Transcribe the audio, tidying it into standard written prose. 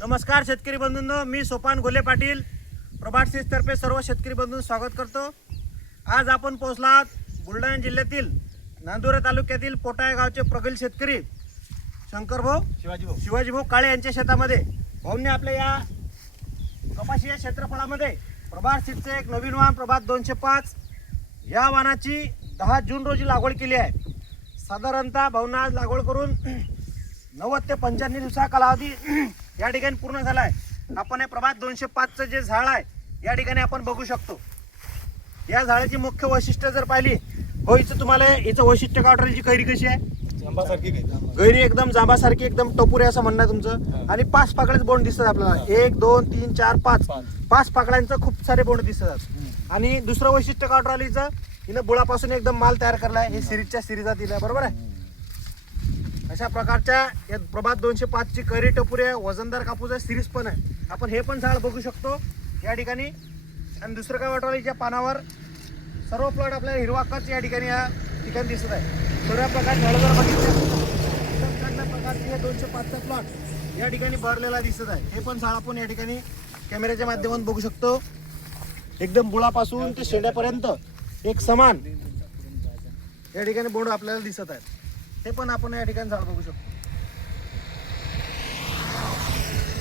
नमस्कार शेतकरी बंधूंनो, मी सोपान गोले पाटील प्रभात सीड्स तर्फे सर्व शेतकरी बंधूंचं स्वागत करतो। आज आपण पोहोचलात बुलढाणा जिल्ह्यातील नांदुरा तालुक्यातील पोटाळे गावचे प्रगल शेतकरी शंकरभाऊ शिवाजीभाऊ काळे यांच्या शेतामध्ये। भाऊंनी आपल्या या कपाशी या क्षेत्रफळामध्ये प्रभात सीड्सचे एक नवीन वाहन प्रभात 205 या वाहनाची 10 जून रोजी लागवड केली आहे। साधारणतः भाऊंना आज लागवड करून 90 ते 95 दिवसा कालावधी या ठिकाणी पूर्ण झाला आहे। आपण हे प्रभात 205चं जे झाड आहे या ठिकाणी आपण बघू शकतो। या झाडाची मुख्य वैशिष्ट्य जर पाहिली हो, इथं तुम्हाला याचं वैशिष्ट्य काय वाटतं? कैरी कशी आहे? जांबासारखी कैरी एकदम जांबासारखी, एकदम टपोरी असं म्हणणं आहे तुमचं। आणि 5 पाकळ्याचे बोंड दिसतात आपल्याला, 1 2 3 4 5 पाकळ्यांचं खूप सारे बोंड दिसतात। आणि दुसरं वैशिष्ट्य काय वाटतं हिचं? हिनं बुळापासून एकदम माल तयार करला आहे। हे सिरीजच्या सिरीजा दिल्या, बरोबर आहे। अशा प्रकारच्या या प्रभात 205 ची कैरी टपोरी आहे, वजनदार कापूस आहे, सिरीज पण आहे। आपण हे पण झाड बघू शकतो या ठिकाणी। आणि दुसरं काय वाटतं, याच्या पानावर सर्व प्लॉट आपल्याला हिरवाकच या ठिकाणी दिसत आहे। सूर्यप्रकाश झाड जर बघितले एकदम चांगल्या प्रकारचे हे 205चा प्लॉट या ठिकाणी भरलेला दिसत आहे। हे पण झाड आपण या ठिकाणी कॅमेऱ्याच्या माध्यमातून बघू शकतो। एकदम बुळापासून ते शेंड्यापर्यंत एक समान या ठिकाणी बोंड आपल्याला दिसत आहेत। हे पण आपण या ठिकाणी झाड बघू शकतो।